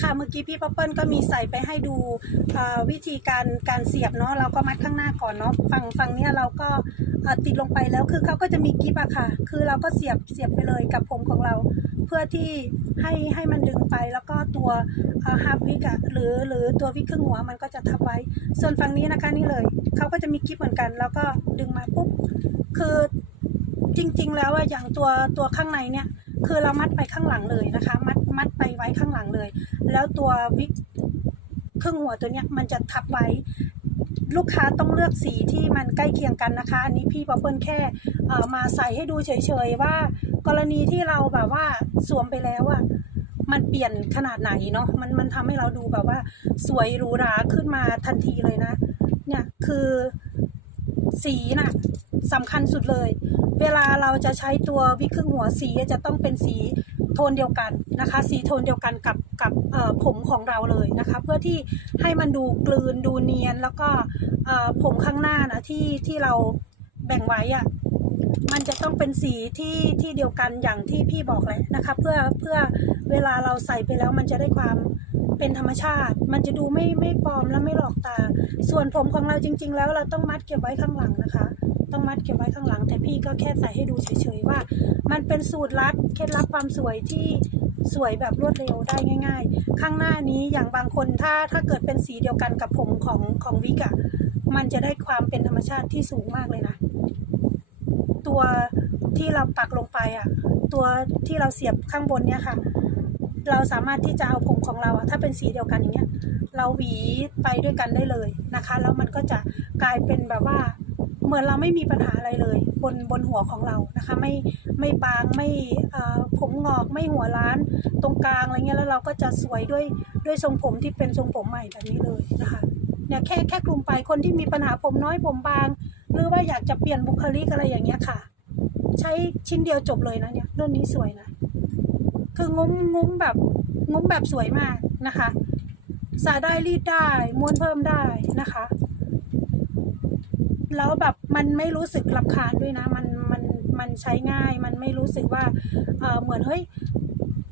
ค่ะเมื่อกี้พี่ป๊อปเปิลก็มีใส่ไปให้ดูเอ่อวิธีการการเสียบเนาะเราก็มัดข้างหน้าก่อนเนาะฝั่งฝั่งเนี้ยเราก็เอ่อติดลงไปแล้วคือเขาก็จะมีกิฟอะค่ะ คือเราก็เสียบเสียบไปเลยกับผมของเรา เพื่อที่ให้ให้มันดึงไปแล้วก็ตัวฮาร์ฟวิกอะหรือหรือตัววิกครึ่งหัวมันก็จะทับไว้ ส่วนฝั่งนี้นะคะนี่เลยเขาก็จะมีกิฟเหมือนกัน แล้วก็ดึงมาปุ๊บคือจริง ๆ แล้วอะอย่างตัวตัวข้างในเนี่ย คือเรามัดไปข้างหลังเลยนะคะ มัดมัดไปไว้ข้างหลังเลย แล้วตัววิกเครึ่องหัวตัวเนี้ยมันจะทับไว้ ลูกค้าต้องเลือกสีที่มันใกล้เคียงกันนะคะ อันนี้พี่ป๊อเปิลแค่มาใส่ให้ดูเฉยๆว่า กรณีที่เราแบบว่าสวมไปแล้วอะมันเปลี่ยนขนาดไหนเนาะมันมันทำให้เราดูแบบว่า สวยหรูหราขึ้นมาทันทีเลยนะ เนี่ยคือสีน่ะสำคัญสุดเลย เวลาเราจะใช้ตัววิกครึ่งหัวสีจะต้องเป็นสีโทนเดียวกันนะคะ สีโทนเดียวกันกับกับผมของเราเลยนะคะ เพื่อที่ให้มันดูกลืนดูเนียน แล้วก็ผมข้างหน้านะที่ที่เราแบ่งไว้อะ มันจะต้องเป็นสีที่ที่เดียวกันอย่างที่พี่บอกแหละนะคะ เพื่อเพื่อเวลาเราใส่ไปแล้วมันจะได้ความเป็นธรรมชาติ มันจะดูไม่ไม่ปลอมและไม่หลอกตา ส่วนผมของเราจริง ๆ แล้วเราต้องมัดเก็บไว้ข้างหลังนะคะ ต้องมัดเก็บไว้ข้างหลัง แต่พี่ก็แค่ใส่ให้ดูเฉยๆว่า มันเป็นสูตรลัดเคล็ดลับความสวยที่สวยแบบรวดเร็วได้ง่าย ๆ ข้างหน้านี้อย่างบางคนถ้าถ้าเกิดเป็นสีเดียวกันกับผมของของวิกอะมันจะได้ความเป็นธรรมชาติที่สูงมากเลยนะ ตัวที่เราปักลงไปอะ ตัวที่เราเสียบข้างบนเนี่ยค่ะ เราสามารถที่จะเอาผมของเราอะถ้าเป็นสีเดียวกันอย่างเงี้ย เราหวีไปด้วยกันได้เลยนะคะ แล้วมันก็จะกลายเป็นแบบว่าเหมือนเราไม่มีปัญหาอะไรเลย บนบนหัวของเรานะคะ ไม่ไม่บางไม่เอ่อผมงอกไม่หัวล้านตรงกลางอะไรเงี้ยแล้วเราก็จะสวยด้วยด้วยทรงผมที่เป็นทรงผมใหม่แบบนี้เลยนะคะเนี่ยแค่แค่กลุ่มไปคนที่มีปัญหาผมน้อยผมบาง หรือว่าอยากจะเปลี่ยนบุคลิกอะไรอย่างเงี้ยค่ะ ใช้ชิ้นเดียวจบเลยนะเนี่ยรุ่นนี้สวยนะคืองุ้มงุ้มแบบงุ้มแบบสวยมากนะคะสาได้รีดได้ม้วนเพิ่มได้นะคะ แล้วแบบมันไม่รู้สึกลำคาญด้วยนะ มันมันมันใช้ง่ายมันไม่รู้สึกว่าเออเหมือนเฮ้ย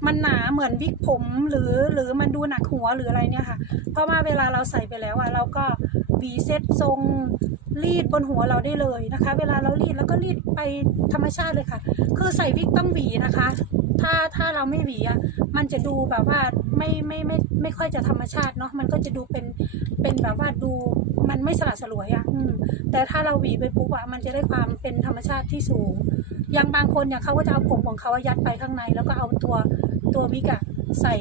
มันหนาเหมือนวิกผมหรือหรือมันดูหนักหัวหรืออะไรเนี่ยค่ะ เพราะว่าเวลาเราใส่ไปแล้วอะเราก็หวีเซ็ตทรง รีดบนหัวเราได้เลยนะคะ เวลาเรารีดแล้วก็รีดไปธรรมชาติเลยค่ะ คือใส่วิกต้องหวีนะคะ ถ้าถ้าเราไม่หวีอะมันจะดูแบบว่าไม่ไม่ไม่ไม่ค่อยจะธรรมชาติเนาะมันก็จะดูเป็นเป็นแบบว่าดูมันไม่สละสลวยอะแต่ถ้าเราหวีไปปุ๊บอะมันจะได้ความเป็นธรรมชาติที่สูง อย่างบางคนเนี่ยเขาก็จะเอาผมของเขายัดไปข้างใน แล้วก็เอาตัวตัววิกอะใส่